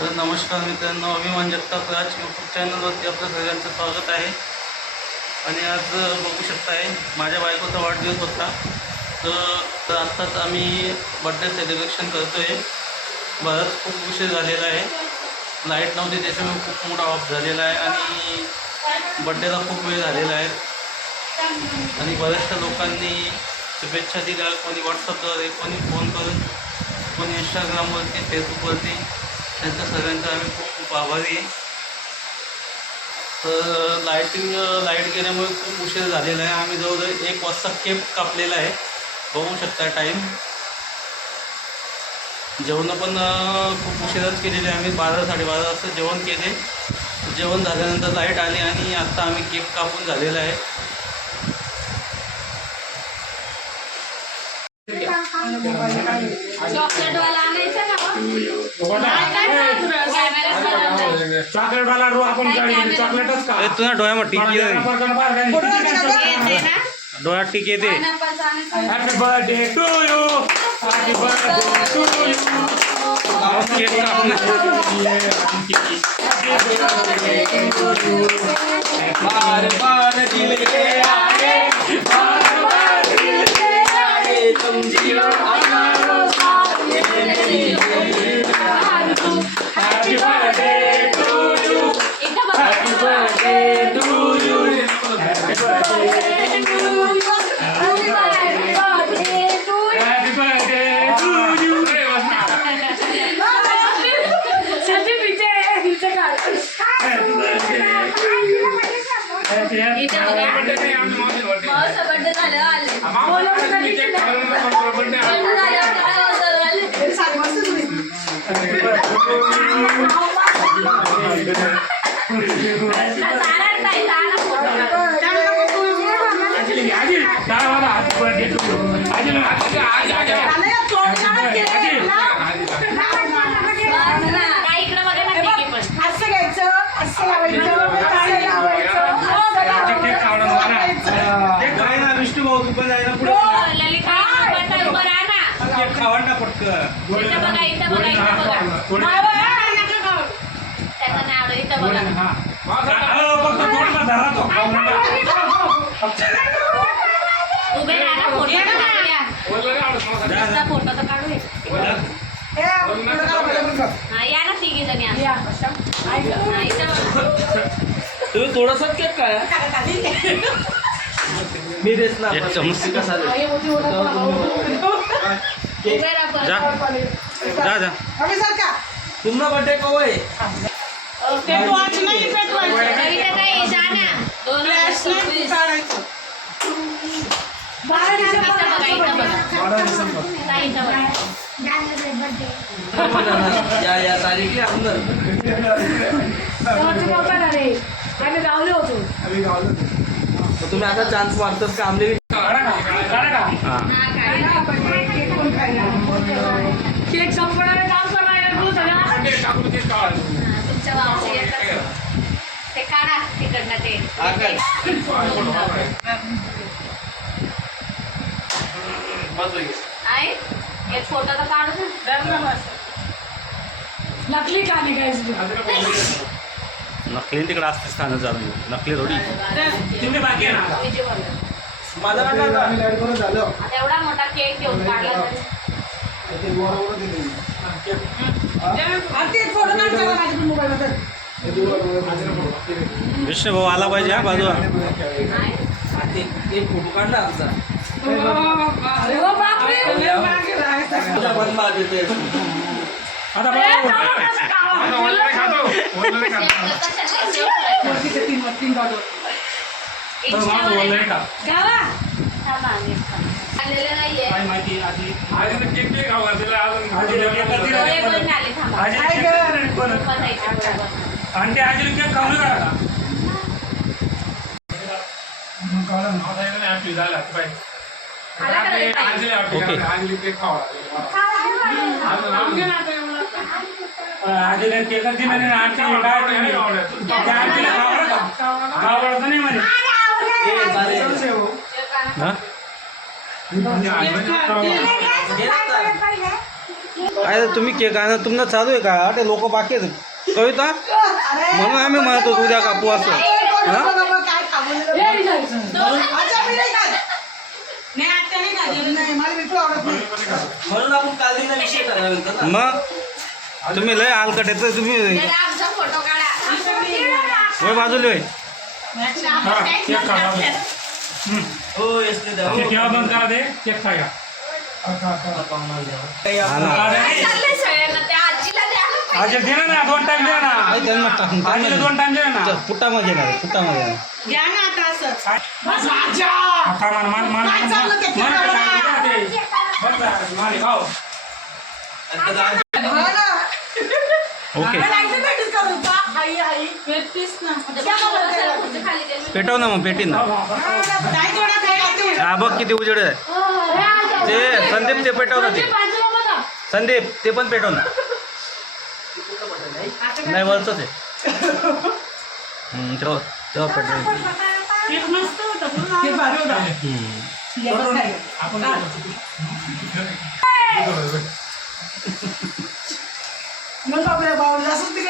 तर नमस्कार मित्रांनो अभिमान जगताप राज यूट्यूब चॅनलवरती आपलं सगळ्यांचं स्वागत आहे. आणि आज बघू शकताय माझ्या बायकोचा वाढदिवस होता. तर तर आत्ताच आम्ही बड्डे सेलिब्रेशन करतो आहे बरंच खूप उशीर झालेला आहे. लाइट नव्हती त्याच्यामुळे खूप मोठा ऑफ झालेला आहे. आणि बड्डेला खूप वेळ झालेला आहे. आणि बऱ्याचशा लोकांनी शुभेच्छा दिल्या. कोणी व्हॉट्सअपद्वारे कोणी फोन करून कोणी इंस्टाग्रामवरती फेसबुकवरती त्यांच्या सगळ्यांचा आम्ही खूप खूप आभारी आहे. तर लाईटिंग लाइट गेल्यामुळे खूप उशीर झालेला आहे. आम्ही जवळजवळ एक वाजता केप कापलेला आहे. बघू शकता टाईम जेवणं पण खूप उशिराच केलेले आहे. आम्ही बारा साडेबारा वाजता जेवण केले. जेवण झाल्यानंतर लाइट आली आणि आत्ता आम्ही केक कापून झालेला आहे. चॉकलेट वाला आणायचा का मग? चॉकलेट वाला रो आपण गाडी चॉकलेटच का? ए, तुझ्या डोळ्यामध्ये टिकी डोळ्यात टिकी येते. पायनॅपलचा आणायचा. Happy birthday to you happy birthday to you बार बार दिल के आगे बार बार दिल के 정지로 하나로 사랑해 असं घ्यायचं असं लावायचं विष्णू भाऊ तू पण जायला पुढे खावा ना पटकन. उभे राहा फोटो हा, या? ना तिघी जणी. हा. तुम्ही थोडस केक काय मी देत ना एक चमच कसा उभे राहा परत. जा जा जा तुमना बर्थडे कब है कविता ताई, जा ना. दोन हजार या या तुम्ही आता चान्स मारतच का? आमले हा हा. केक काम करणार तू सगळा हा, तुमच्या भावाचं एकच. ते काढा तिकडनं ते आहे एक फोटो तर काढू ना. नकली का निघायची? नकली तिकडे असतेच खाणं चालू नकली थोडी. तुम्ही बाकी आहे ना. माझा नका एवढा मोठा केक घेऊन काढला तरी. विष्णू भाऊ आला पाहिजे हा बाजूला. आहे? एक फोटो काढला आमचा. अरे हो बापरे लय मागे राहायचं. तुझा बंद मार देते ए, जाऊ नका गावात. शेव कशाला आहे? शेव करायचं. इंस्टावर आहे ना? गावा. थांबा, मी थांबा. आलेलं नाहीये डोळे बंद झाले थांबा उभं राहायचं, बरोबर. आणि ते आजी केक खाऊन काढा आला का ताई? ओके. आजीला केक दिला नाही आजी काय त्या आजीला नाही म्हणे. हा? अरे तुम्ही केक आणा तुमचं चालू आहे का? ते लोक बाकी आहेत. कविता? म्हणून आम्ही म्हणत उद्या कापू असं हा काय खाऊ हे घ्यायचं. अच्छा मी नाही खात नाही आत्या नाही खात नाही मला बिलकुल आवडत नाही म्हणून आपण कालदीचा विषय करणार होतो ना. मग? तुम्ही लय हलकट आहे तर तुम्ही जरा आमचा फोटो काढा. वय बाजूला होय. हो ते द्या. ते केव्हा बंद करा हा आज दे ना दोन टाइम दे ना. आई त्यांना टाकून आजीला दोन टाइम दे ना. फुटामध्ये येणार फुटामध्ये येणार घ्या ना आता असंच. मान मान मान ते मान- मान- मान हो करू हा हे. ते ते ते ते ते. ते? ते हा. तू उगाच पुस्तक मी नाही. बर्थडे खाल्लं थोडं ते. तुम्ही वाटा ते एक वाजला आपलं जरा ते काय आई खाल्लं पडेल म्हणे नाही हो चांगलं अहो, केक- केक सर्वात तुला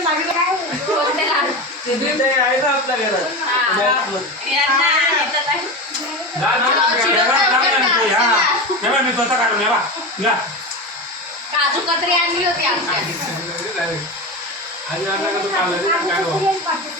माहिती आहे का आवडमध्ये? चला आता बर्थडे पार्टी संपलेली आहे ज्याने त्याने ज्याच्या ज्याच्या घरी जावं आता रसमलाई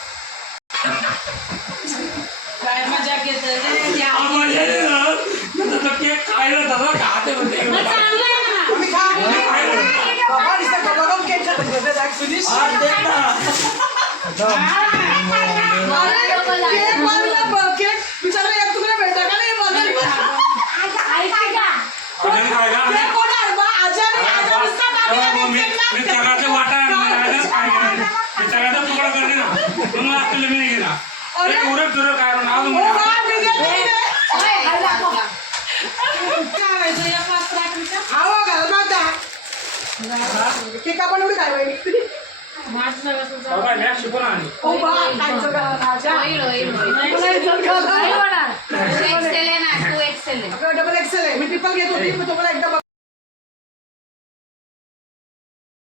आजारी, आजार नुसता कापला तेव्हा मग नाही, मी केक मी लागते. चण्याचे वाटा चण्याचा तुकडा करते ना म्हणून असलेलं मी नाही गेला उरट तुरट काय म्हणून अजून हो, मला- हा. केक आपण एवढी काय बाई? बाबा, मी आज शिकवलं आणि. ओ बा, खायचं का? राजा. होईल होईल होईल मला इज्जत घाला. नाही होणार. टू एक्सेल आहे ना टू एक्सेल आहे अगं, डबल एक्सेल आहे मी ट्रिपल घेत होती मग तुम्हाला एकदा